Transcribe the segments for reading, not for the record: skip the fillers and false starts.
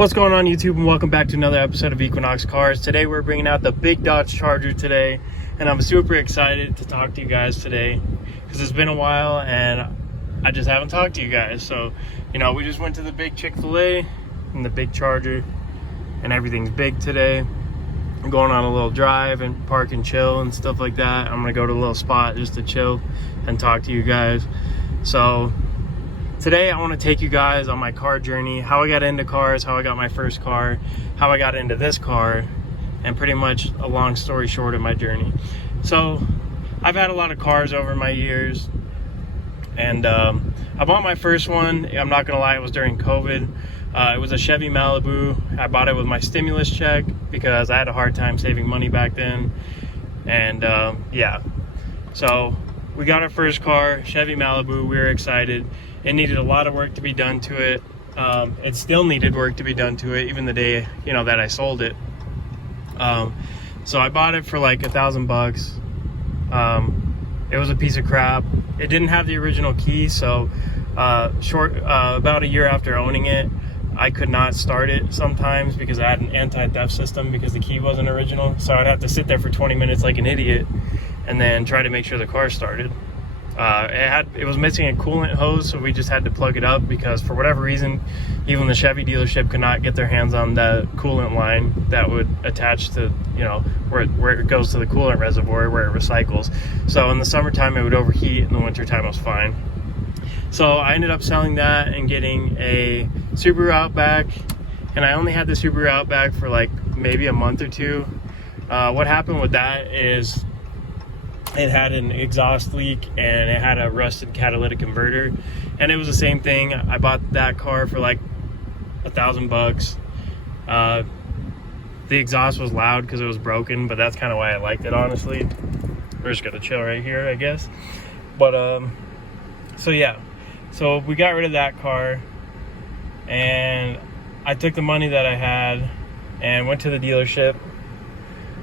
What's going on, YouTube, and welcome back to another episode of Equinox Cars. Today we're bringing out the big Dodge Charger today, and I'm super excited to talk to you guys today because it's been a while and I just haven't talked to you guys. So, we just went to the big Chick-fil-A and the big Charger, and everything's big today. I'm going on a little drive and park and chill and stuff like that. I'm gonna go to a little spot just to chill and talk to you guys. So today I want to take you guys on my car journey, how I got into cars, how I got my first car, how I got into this car, and pretty much a long story short of my journey. So I've had a lot of cars over my years, and I bought my first one. I'm not gonna lie, it was during COVID. It was a Chevy Malibu. I bought it with my stimulus check because I had a hard time saving money back then. And yeah, so we got our first car, Chevy Malibu. We were excited. It needed a lot of work to be done to it. It still needed work to be done to it, even the day that I sold it. So I bought it for like $1,000. It was a piece of crap. It didn't have the original key, so about a year after owning it, I could not start it sometimes because I had an anti-theft system because the key wasn't original. So I'd have to sit there for 20 minutes like an idiot and then try to make sure the car started. It was missing a coolant hose, so we just had to plug it up because for whatever reason, even the Chevy dealership could not get their hands on the coolant line that would attach to, where it goes to the coolant reservoir where it recycles. So in the summertime it would overheat, in the wintertime it was fine. So I ended up selling that and getting a Subaru Outback, and I only had the Subaru Outback for like maybe a month or two. What happened with that is it had an exhaust leak and it had a rusted catalytic converter, and it was the same thing. I bought that car for like $1,000. The exhaust was loud because it was broken, but that's kind of why I liked it, honestly. We're just gonna chill right here, I guess. But so yeah, so we got rid of that car, and I took the money that I had and went to the dealership,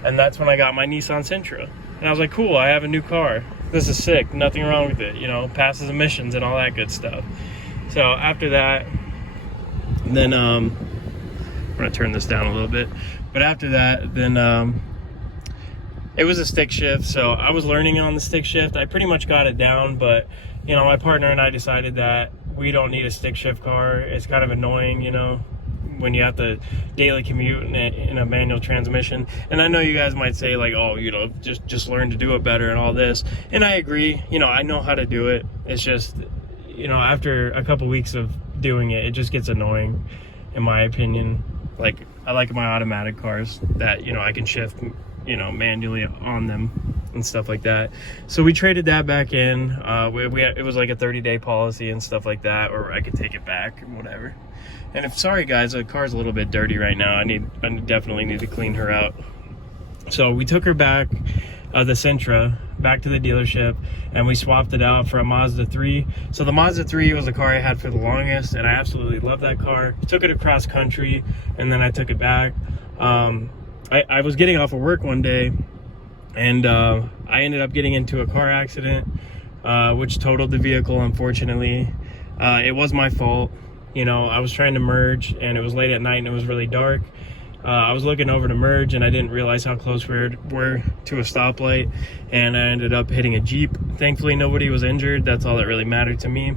and that's when I got my Nissan Sentra. And I was like, cool, I have a new car. This is sick, nothing wrong with it, passes emissions and all that good stuff. So after that, then I'm gonna turn this down a little bit. But after that, then it was a stick shift. So I was learning on the stick shift. I pretty much got it down, but my partner and I decided that we don't need a stick shift car. It's kind of annoying, when you have to daily commute in a manual transmission. And I know you guys might say like, oh, just learn to do it better and all this. And I agree, I know how to do it. It's just, after a couple weeks of doing it, it just gets annoying, in my opinion. Like, I like my automatic cars that, I can shift, manually on them and stuff like that. So we traded that back in. It was like a 30-day policy and stuff like that, or I could take it back or whatever. And sorry guys, the car's a little bit dirty right now. I definitely need to clean her out. So we took her back, the Sentra, back to the dealership, and we swapped it out for a Mazda 3. So the Mazda 3 was the car I had for the longest, and I absolutely love that car. Took it across country, and then I took it back. I was getting off of work one day, and I ended up getting into a car accident, which totaled the vehicle, unfortunately. It was my fault. I was trying to merge, and it was late at night and it was really dark. I was looking over to merge, and I didn't realize how close we were to a stoplight, and I ended up hitting a Jeep. Thankfully, nobody was injured. That's all that really mattered to me.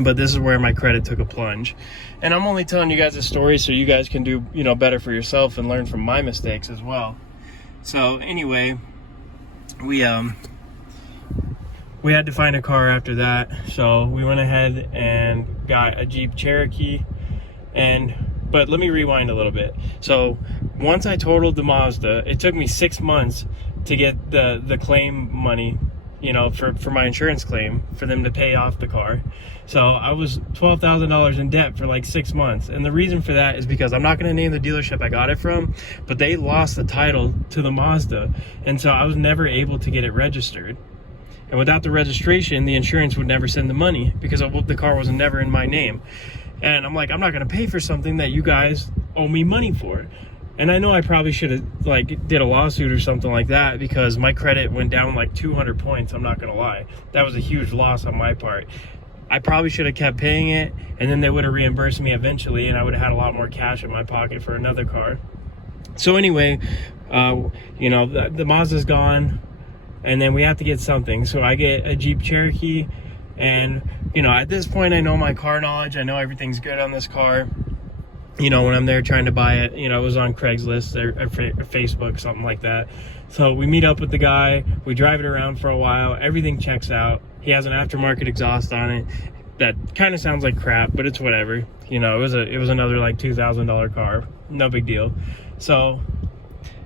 But this is where my credit took a plunge. And I'm only telling you guys a story so you guys can do, better for yourself and learn from my mistakes as well. So anyway, we had to find a car after that. So we went ahead and got a Jeep Cherokee. But let me rewind a little bit. So once I totaled the Mazda, it took me 6 months to get the claim money, for my insurance claim, for them to pay off the car. So I was $12,000 in debt for like 6 months. And the reason for that is because I'm not going to name the dealership I got it from, but they lost the title to the Mazda. And so I was never able to get it registered. And without the registration, the insurance would never send the money because the car was never in my name. And I'm like, I'm not going to pay for something that you guys owe me money for. And I know I probably should have did a lawsuit or something like that because my credit went down like 200 points. I'm not going to lie. That was a huge loss on my part. I probably should have kept paying it, and then they would have reimbursed me eventually, and I would have had a lot more cash in my pocket for another car. So anyway, you know, the Mazda's gone, and then we have to get something. So I get a Jeep Cherokee, and, you know, at this point I know my car knowledge. I know everything's good on this car. You know, when I'm there trying to buy it, you know, it was on Craigslist or Facebook, something like that. So we meet up with the guy, we drive it around for a while, everything checks out. He has an aftermarket exhaust on it that kind of sounds like crap, but it's whatever. You know, it was another like $2,000 car, no big deal. So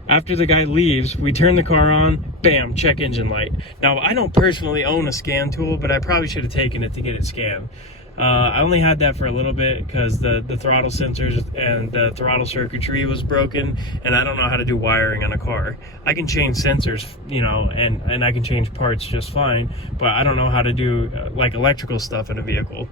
after the guy leaves, we turn the car on, bam, check engine light. Now, I don't personally own a scan tool, but I probably should have taken it to get it scanned. I only had that for a little bit because the throttle sensors and the throttle circuitry was broken, and I don't know how to do wiring on a car. I can change sensors, you know, and I can change parts just fine, but I don't know how to do like electrical stuff in a vehicle.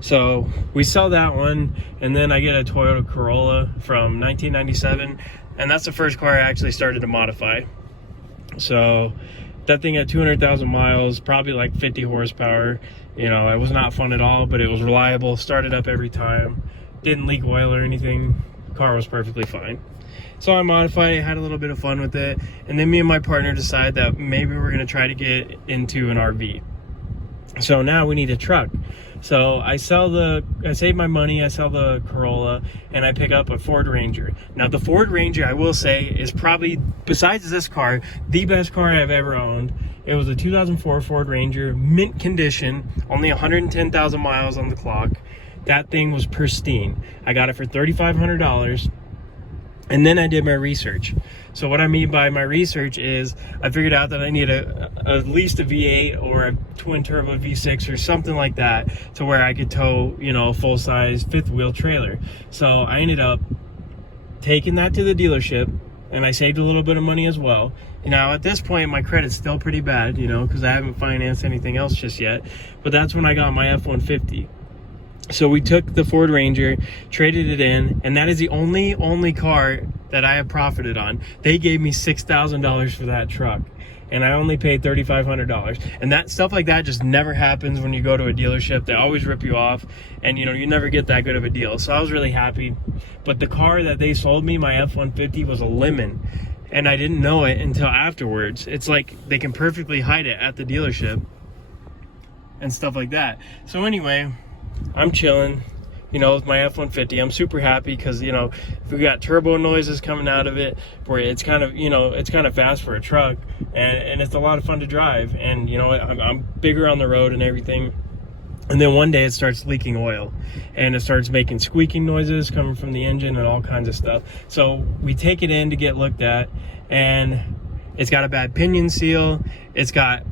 So we sell that one, and then I get a Toyota Corolla from 1997, and that's the first car I actually started to modify. So that thing had 200,000 miles, probably like 50 horsepower. You know, it was not fun at all, but it was reliable, started up every time, didn't leak oil or anything. Car was perfectly fine. So I modified it, had a little bit of fun with it, and then me and my partner decided that maybe we're gonna try to get into an RV. So now we need a truck. So I save my money, I sell the Corolla, and I pick up a Ford Ranger. Now the Ford Ranger, I will say, is probably, besides this car, the best car I've ever owned. It was a 2004 Ford Ranger, mint condition, only 110,000 miles on the clock. That thing was pristine. I got it for $3,500, and then I did my research. So what I mean by my research is I figured out that I need at least a V8 or a twin turbo V6 or something like that to where I could tow, you know, a full-size fifth wheel trailer. So I ended up taking that to the dealership, and I saved a little bit of money as well. Now at this point my credit's still pretty bad, you know, because I haven't financed anything else just yet, but that's when I got my F-150. So we took the Ford Ranger, traded it in, and that is the only car that I have profited on. They gave me $6,000 for that truck, and I only paid $3,500. And that stuff like that just never happens when you go to a dealership. They always rip you off, and you know, you never get that good of a deal. So I was really happy. But the car that they sold me, my F-150, was a lemon, and I didn't know it until afterwards. It's like they can perfectly hide it at the dealership and stuff like that. So anyway, I'm chilling, you know, with my F-150. I'm super happy because, you know, we got turbo noises coming out of it, where it's kind of, you know, it's kind of fast for a truck, and it's a lot of fun to drive. And, you know, I'm bigger on the road and everything. And then one day it starts leaking oil, and it starts making squeaking noises coming from the engine and all kinds of stuff. So we take it in to get looked at, and it's got a bad pinion seal. It's got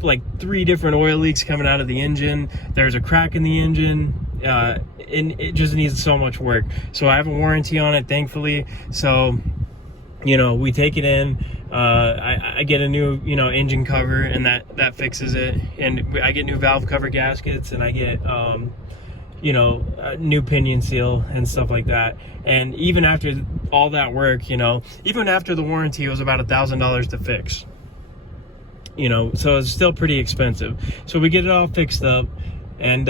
like 3 different oil leaks coming out of the engine. There's a crack in the engine, and it just needs so much work. So I have a warranty on it, thankfully. So, you know, we take it in. I get a new, you know, engine cover, and that fixes it. And I get new valve cover gaskets, and I get, you know, a new pinion seal and stuff like that. And even after all that work, you know, even after the warranty, it was about $1,000 to fix. You know, so it's still pretty expensive. So we get it all fixed up, and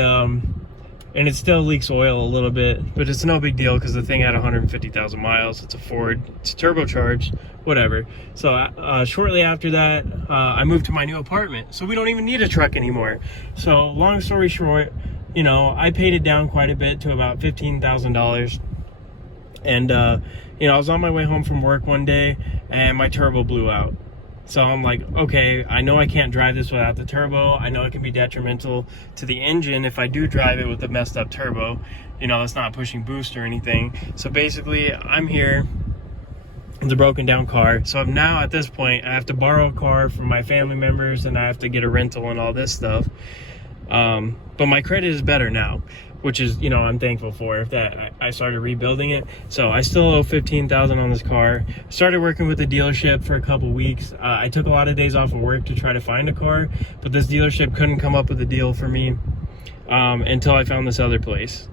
it still leaks oil a little bit, but it's no big deal because the thing had 150,000 miles. It's a Ford, it's turbocharged, whatever. So shortly after that, I moved to my new apartment, so we don't even need a truck anymore. So long story short, you know, I paid it down quite a bit to about $15,000. And you know, I was on my way home from work one day, and my turbo blew out. So I'm like, okay, I know I can't drive this without the turbo. I know it can be detrimental to the engine if I do drive it with a messed up turbo. You know, it's not pushing boost or anything. So basically, I'm here. It's a broken down car. So I'm now at this point, I have to borrow a car from my family members, and I have to get a rental and all this stuff. But my credit is better now, which is, you know, I'm thankful for that. I started rebuilding it. So I still owe $15,000 on this car. Started working with the dealership for a couple weeks. I took a lot of days off of work to try to find a car, but this dealership couldn't come up with a deal for me until I found this other place.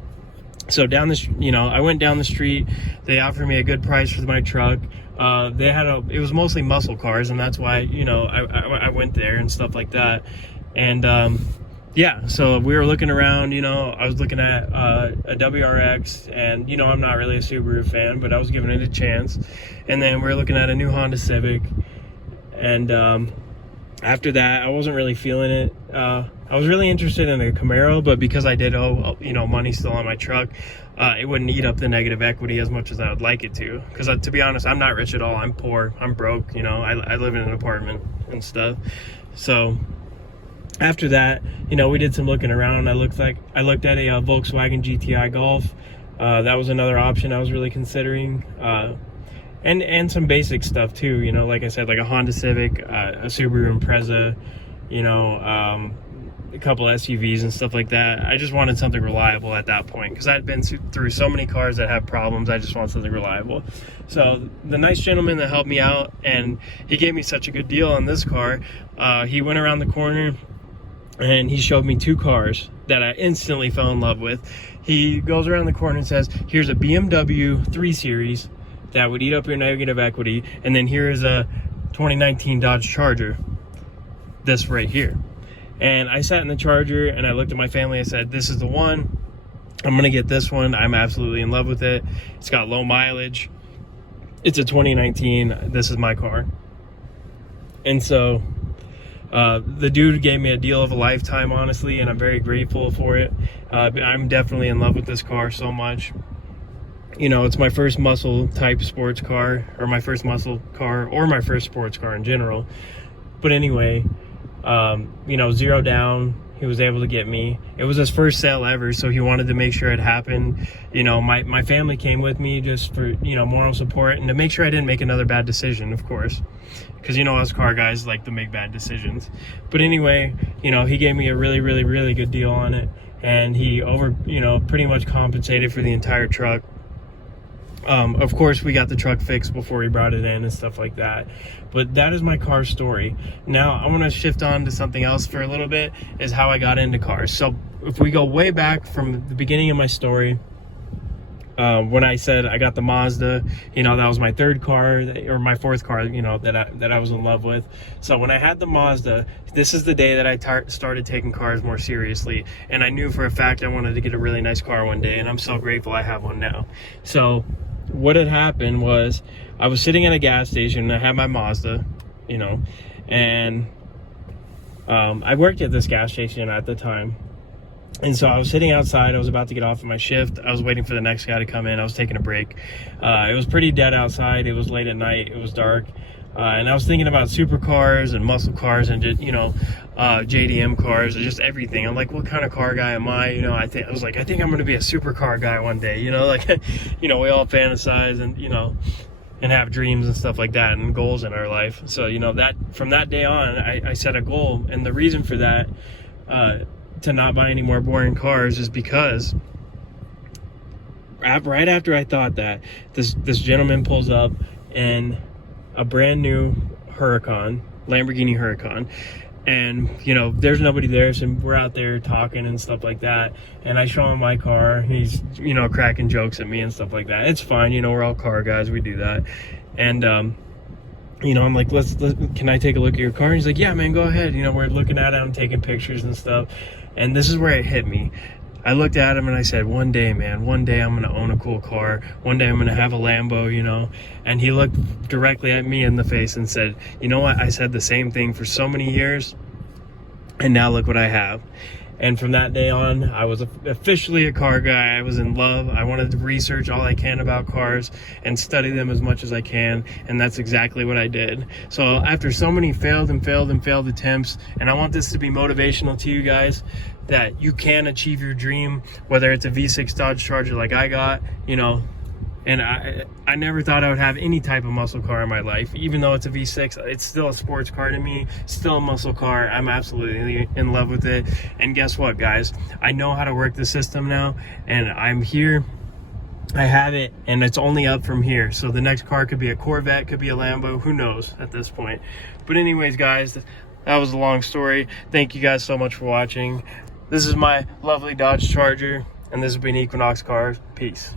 So I went down the street. They offered me a good price for my truck. It was mostly muscle cars, and that's why, you know, I went there and stuff like that. And yeah, so we were looking around, you know, I was looking at a WRX, and, you know, I'm not really a Subaru fan, but I was giving it a chance. And then we were looking at a new Honda Civic, and after that, I wasn't really feeling it. I was really interested in a Camaro, but because I did owe, you know, money still on my truck, it wouldn't eat up the negative equity as much as I would like it to. Because to be honest, I'm not rich at all. I'm poor. I'm broke, you know. I live in an apartment and stuff. So after that, you know, we did some looking around. I looked at a Volkswagen GTI Golf. That was another option I was really considering. And some basic stuff too, you know, like I said, like a Honda Civic, a Subaru Impreza, you know, a couple SUVs and stuff like that. I just wanted something reliable at that point, because I'd been through so many cars that have problems. I just want something reliable. So the nice gentleman that helped me out, and he gave me such a good deal on this car, he went around the corner and he showed me two cars that I instantly fell in love with. He goes around the corner and says, here's a BMW 3 Series that would eat up your negative equity, and then here is a 2019 Dodge Charger, this right here. And I sat in the Charger and I looked at my family. I said, this is the one. I'm gonna get this one. I'm absolutely in love with it. It's got low mileage. It's a 2019. This is my car. And so the dude gave me a deal of a lifetime, honestly, and I'm very grateful for it. I'm definitely in love with this car so much. You know, it's my first muscle type sports car, or my first muscle car, or my first sports car in general. But anyway, you know, zero down, he was able to get me. It was his first sale ever, so he wanted to make sure it happened. You know, my family came with me just for, you know, moral support, and to make sure I didn't make another bad decision, of course, because, you know, us car guys like to make bad decisions. But anyway, you know, he gave me a really, really, really good deal on it, and he you know, pretty much compensated for the entire truck. Of course, we got the truck fixed before we brought it in and stuff like that. But that is my car story. Now, I want to shift on to something else for a little bit, is how I got into cars. So if we go way back from the beginning of my story, when I said I got the Mazda, you know, that was my third car, or my fourth car, you know, that I was in love with. So when I had the Mazda, this is the day that I started taking cars more seriously. And I knew for a fact I wanted to get a really nice car one day, and I'm so grateful I have one now. So what had happened was, I was sitting at a gas station and I had my Mazda, you know, and I worked at this gas station at the time. And so I was sitting outside. I was about to get off of my shift. I was waiting for the next guy to come in. I was taking a break. It was pretty dead outside. It was late at night. It was dark. And I was thinking about supercars and muscle cars and just, you know, JDM cars and just everything. I'm like, what kind of car guy am I? You know, I think I'm going to be a supercar guy one day, you know, like, you know, we all fantasize and, you know, and have dreams and stuff like that and goals in our life. So, you know, that from that day on, I set a goal. And the reason for that, to not buy any more boring cars, is because right after I thought that, this gentleman pulls up in a brand new Huracan, Lamborghini Huracan, and, you know, there's nobody there, so we're out there talking and stuff like that, and I show him my car. He's, you know, cracking jokes at me and stuff like that. It's fine, you know, we're all car guys, we do that. And you know, I'm like, can I take a look at your car? And he's like, yeah, man, go ahead. You know, we're looking at it, I'm taking pictures and stuff. And this is where it hit me. I looked at him and I said, one day, man, one day I'm going to own a cool car. One day I'm going to have a Lambo, you know. And he looked directly at me in the face and said, you know what? I said the same thing for so many years, and now look what I have. And from that day on, I was officially a car guy. I was in love. I wanted to research all I can about cars and study them as much as I can. And that's exactly what I did. So after so many failed attempts, and I want this to be motivational to you guys, that you can achieve your dream, whether it's a V6 Dodge Charger like I got, you know. And I never thought I would have any type of muscle car in my life. Even though it's a V6, it's still a sports car to me, still a muscle car. I'm absolutely in love with it. And guess what, guys? I know how to work the system now, and I'm here. I have it, and it's only up from here. So the next car could be a Corvette, could be a Lambo, who knows at this point. But anyways, guys, that was a long story. Thank you guys so much for watching. This is my lovely Dodge Charger, and this has been Equinox Cars. Peace.